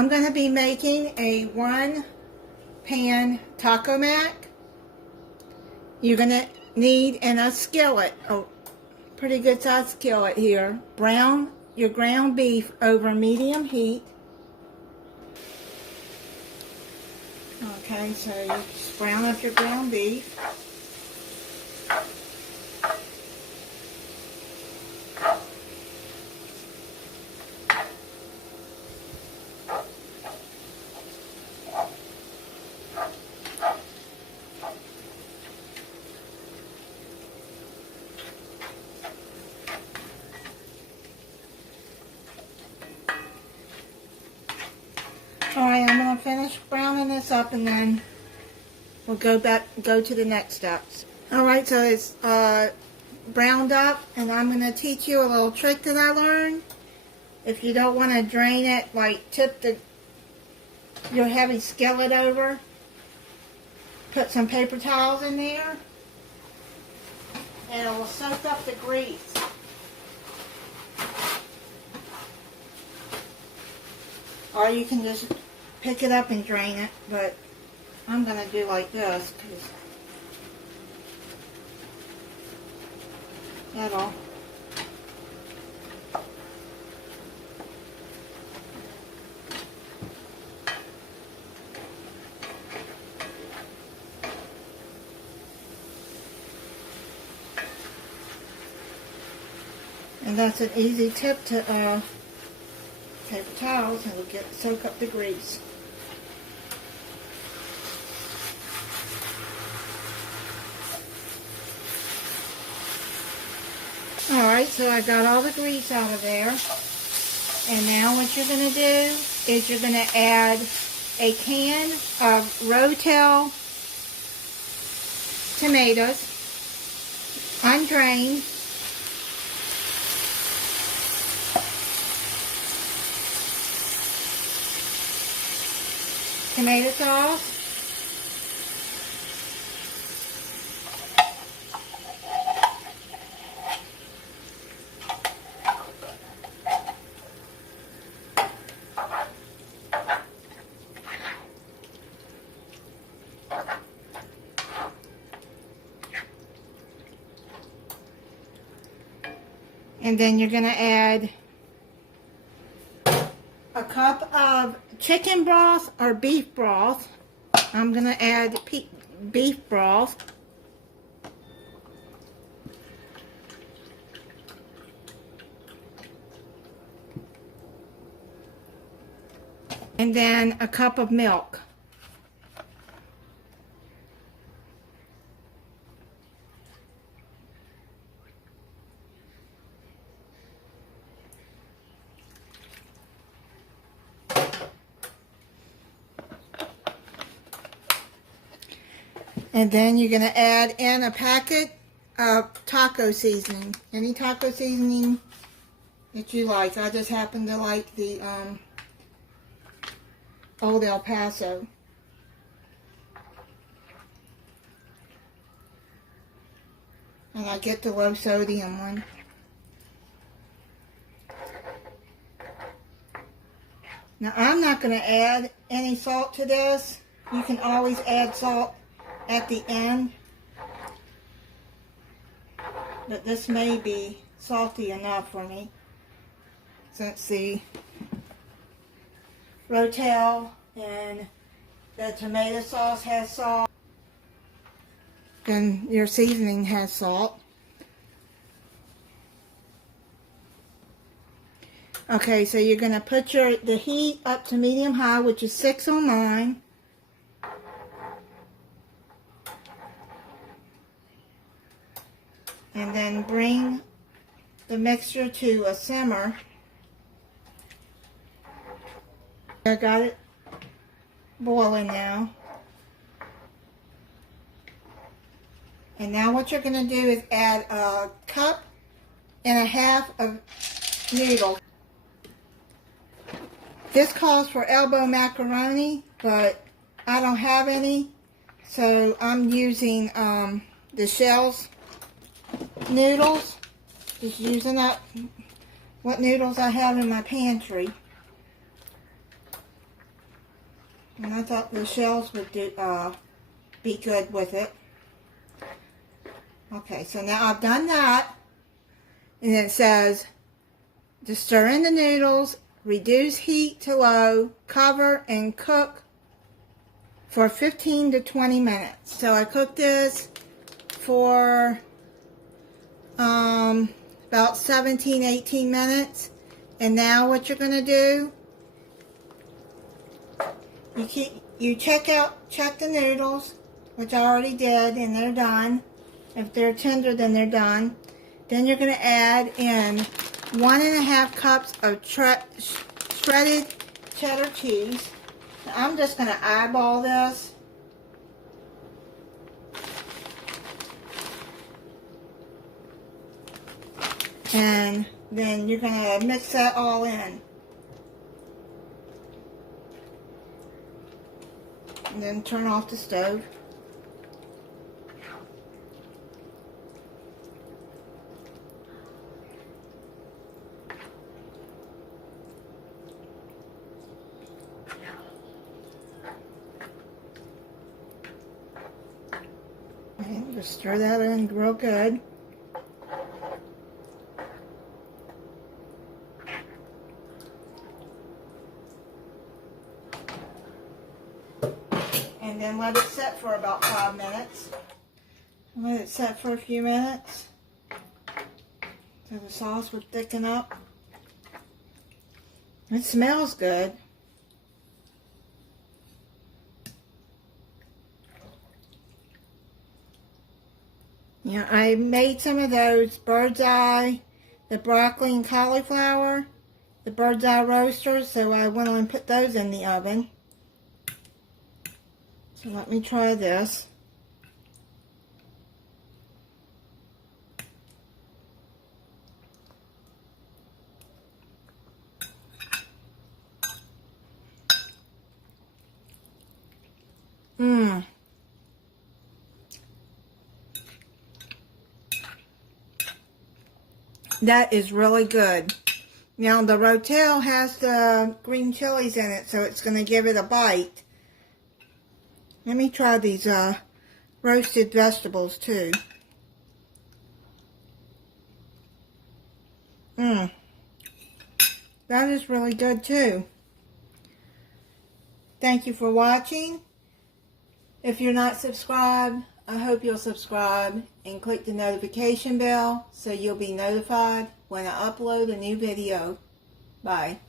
I'm going to be making a 1-pan taco mac. You're going to need in a skillet, a pretty good sized skillet here. Brown your ground beef over medium heat. Okay, so you just brown up your ground beef. Alright, I'm going to finish browning this up and then we'll go to the next steps. Alright, so it's browned up, and I'm going to teach you a little trick that I learned. If you don't want to drain it, like tip your heavy skillet over, put some paper towels in there, and it will soak up the grease. Or you can just pick it up and drain it, but I'm going to do like this because that'll and that's an easy tip to paper towels, and we'll soak up the grease. Alright, so I got all the grease out of there. And now what you're going to do is you're going to add a can of Rotel tomatoes, undrained. Tomato sauce. And then you're going to add a cup of chicken broth or beef broth. I'm going to add beef broth. And then a cup of milk. And then you're going to add in a packet of taco seasoning. Any taco seasoning that you like. I just happen to like the Old El Paso. And I get the low sodium one. Now I'm not going to add any salt to this. You can always add salt at the end, but this may be salty enough for me since the Rotel and the tomato sauce has salt and your seasoning has salt. Okay, so you're going to put the heat up to medium high, which is 6 on mine. And then bring the mixture to a simmer. I got it boiling now. And now what you're going to do is add a cup and a half of noodles. This calls for elbow macaroni, but I don't have any, so I'm using the shells noodles. Just using up what noodles I have in my pantry. And I thought the shells would be good with it. Okay, so now I've done that. And it says to stir in the noodles, reduce heat to low, cover, and cook for 15 to 20 minutes. So I cooked this for about 17, 18 minutes. And now what you're going to do, you check the noodles, which I already did, and they're done. If they're tender, then they're done. Then you're going to add in 1.5 cups of shredded cheddar cheese. I'm just going to eyeball this. And then you're going to mix that all in. And then turn off the stove. And just stir that in real good. And then let it set for about 5 minutes. Let it set for a few minutes so the sauce would thicken up. It smells good. Yeah, I made some of those bird's eye, the broccoli and cauliflower, the bird's eye roasters, so I went on and put those in the oven. So let me try this. That is really good. Now the rotel has the green chilies in it, so it's going to give it a bite. Let me try these roasted vegetables too. That is really good too. Thank you for watching. If you're not subscribed, I hope you'll subscribe and click the notification bell so you'll be notified when I upload a new video. Bye.